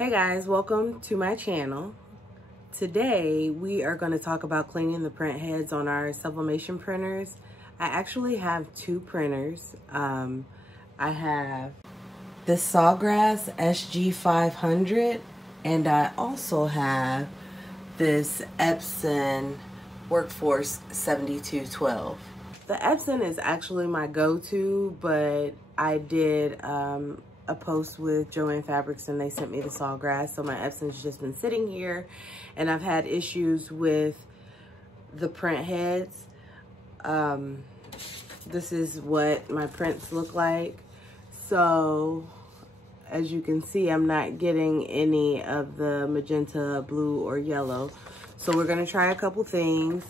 Hey guys, welcome to my channel. Today we are going to talk about cleaning the print heads on our sublimation printers. I actually have two printers. I have this Sawgrass SG500 and I also have this Epson Workforce 7212. The Epson is actually my go-to, but I did a post with Joann Fabrics and they sent me the Sawgrass, so my Epson's just been sitting here and I've had issues with the print heads. This is what my prints look like. So as you can see, I'm not getting any of the magenta, blue, or yellow. So we're gonna try a couple things.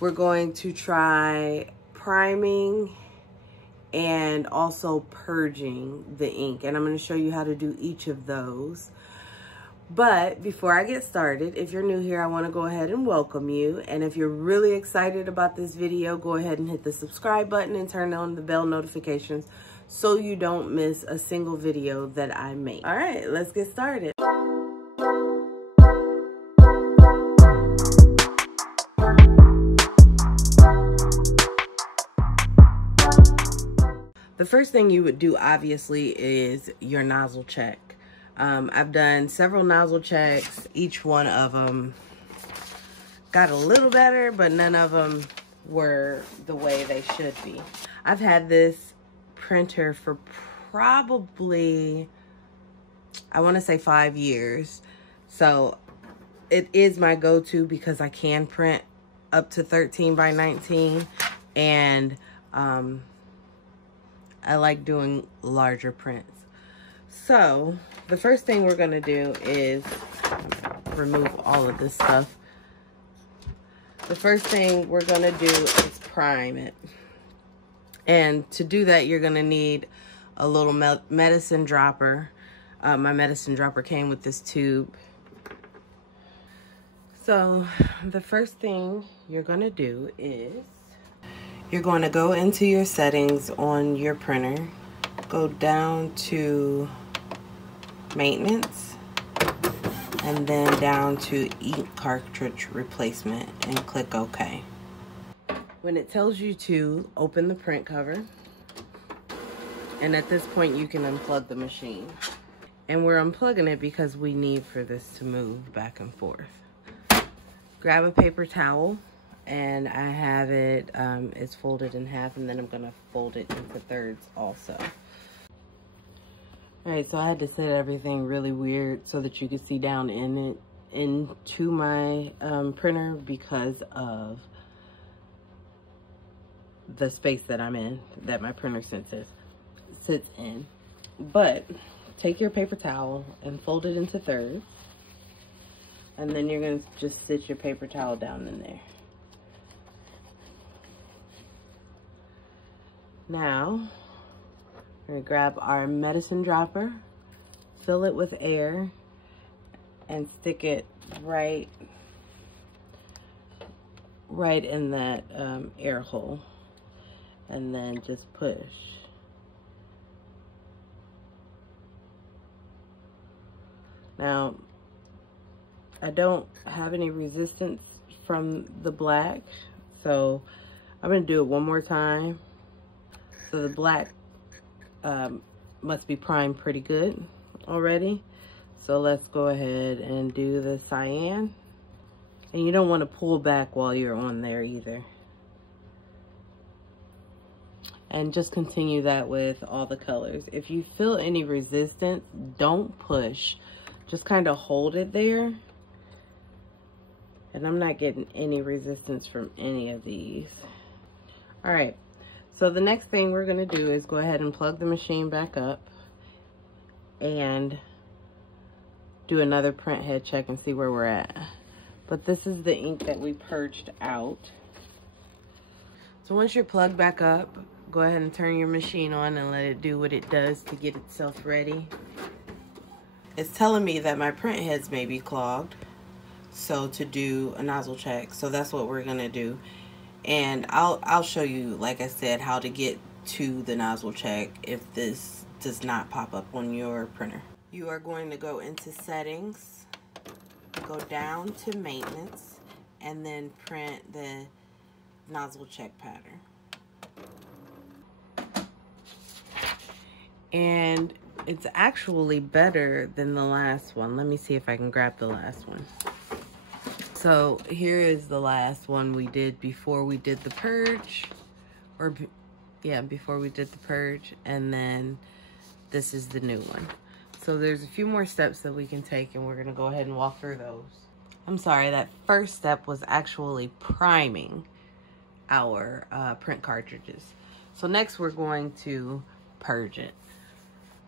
We're going to try priming and also purging the ink, and I'm going to show you how to do each of those. But before I get started, if you're new here, I want to go ahead and welcome you, and if you're really excited about this video, go ahead and hit the subscribe button and turn on the bell notifications so you don't miss a single video that I make. All right, let's get started. The first thing you would do, obviously, is your nozzle check. I've done several nozzle checks. Each one of them got a little better, but none of them were the way they should be. I've had this printer for probably, I want to say 5 years. So it is my go-to because I can print up to 13 by 19. And I like doing larger prints. So the first thing we're going to do is remove all of this stuff. The first thing we're going to do is prime it. And to do that, you're going to need a little medicine dropper. My medicine dropper came with this tube. So the first thing you're going to do is you're going to go into your settings on your printer, go down to maintenance, and then down to ink cartridge replacement and click OK. When it tells you to open the print cover, and at this point you can unplug the machine. And we're unplugging it because we need for this to move back and forth. Grab a paper towel. And I have it, it's folded in half, and then I'm gonna fold it into thirds also. All right, so I had to set everything really weird so that you could see down in it, into my printer because of the space that I'm in, that my printer sits in. But take your paper towel and fold it into thirds, and then you're gonna just sit your paper towel down in there. Now, we're going to grab our medicine dropper, fill it with air, and stick it right in that air hole, and then just push. Now, I don't have any resistance from the black, so I'm going to do it one more time. So the black must be primed pretty good already. So let's go ahead and do the cyan. And you don't want to pull back while you're on there either. And just continue that with all the colors. If you feel any resistance, don't push. Just kind of hold it there. And I'm not getting any resistance from any of these. All right. So the next thing we're going to do is go ahead and plug the machine back up and do another print head check and see where we're at. But this is the ink that we purged out. So once you're plugged back up, go ahead and turn your machine on and let it do what it does to get itself ready. It's telling me that my print heads may be clogged, so to do a nozzle check. So that's what we're going to do. And I'll show you, like I said, how to get to the nozzle check if this does not pop up on your printer. you are going to go into settings, go down to maintenance, and then print the nozzle check pattern. And it's actually better than the last one. Let me see if I can grab the last one. So here is the last one we did before we did the purge, or yeah, before we did the purge, and then this is the new one. So there's a few more steps that we can take, and we're gonna go ahead and walk through those. I'm sorry, that first step was actually priming our print cartridges. So next we're going to purge it.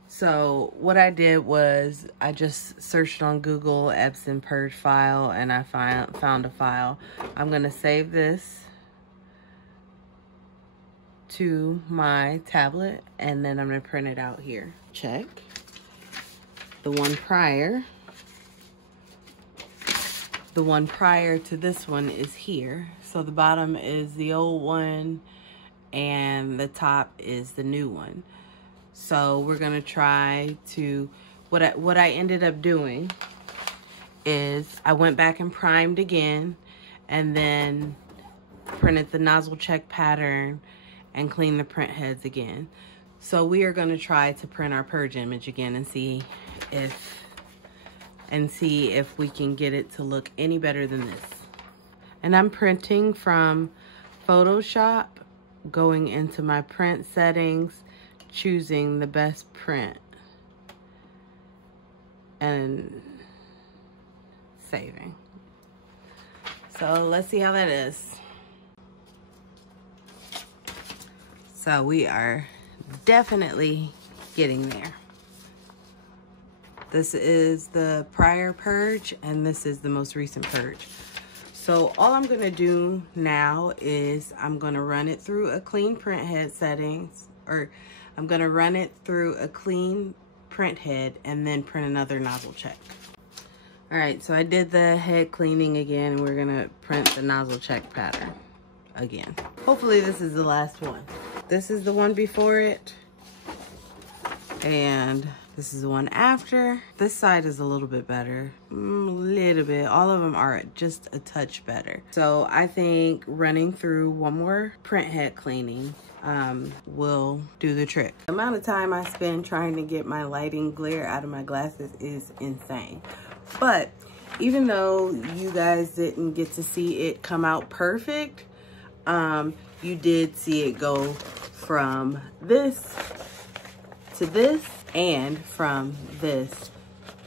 So what I did was I just searched on Google Epson purge file, and I found a file. I'm gonna save this to my tablet, and then I'm gonna print it out here. Check. The one prior to this one is here. So the bottom is the old one and the top is the new one. So we're gonna try to, what I ended up doing is I went back and primed again, and then printed the nozzle check pattern and cleaned the print heads again. So we are gonna try to print our purge image again and see if we can get it to look any better than this. And I'm printing from Photoshop, going into my print settings, choosing the best print, and saving. So let's see how that is. So we are definitely getting there. This is the prior purge, and this is the most recent purge. So all I'm gonna do now is I'm gonna run it through a clean print head settings, or I'm gonna run it through a clean print head and then print another nozzle check. All right, so I did the head cleaning again, and we're gonna print the nozzle check pattern again. Hopefully this is the last one. This is the one before it, and this is the one after. This side is a little bit better, a little bit. All of them are just a touch better. So I think running through one more print head cleaning will do the trick. The amount of time I spend trying to get my lighting glare out of my glasses is insane. But even though you guys didn't get to see it come out perfect, you did see it go from this to this, and from this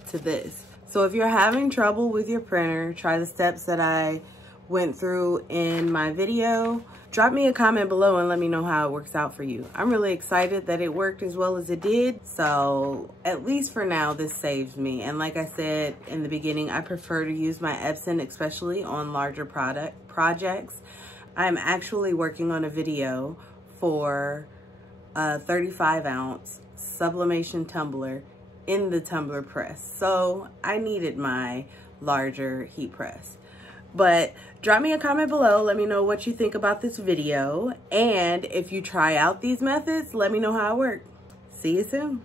to this. So if you're having trouble with your printer, try the steps that I went through in my video. Drop me a comment below and let me know how it works out for you. I'm really excited that it worked as well as it did. So at least for now, this saves me. And like I said in the beginning, I prefer to use my Epson, especially on larger projects. I'm actually working on a video for a 35-ounce sublimation tumbler in the tumbler press. So I needed my larger heat press. But drop me a comment below. Let me know what you think about this video. And if you try out these methods, let me know how it worked. See you soon.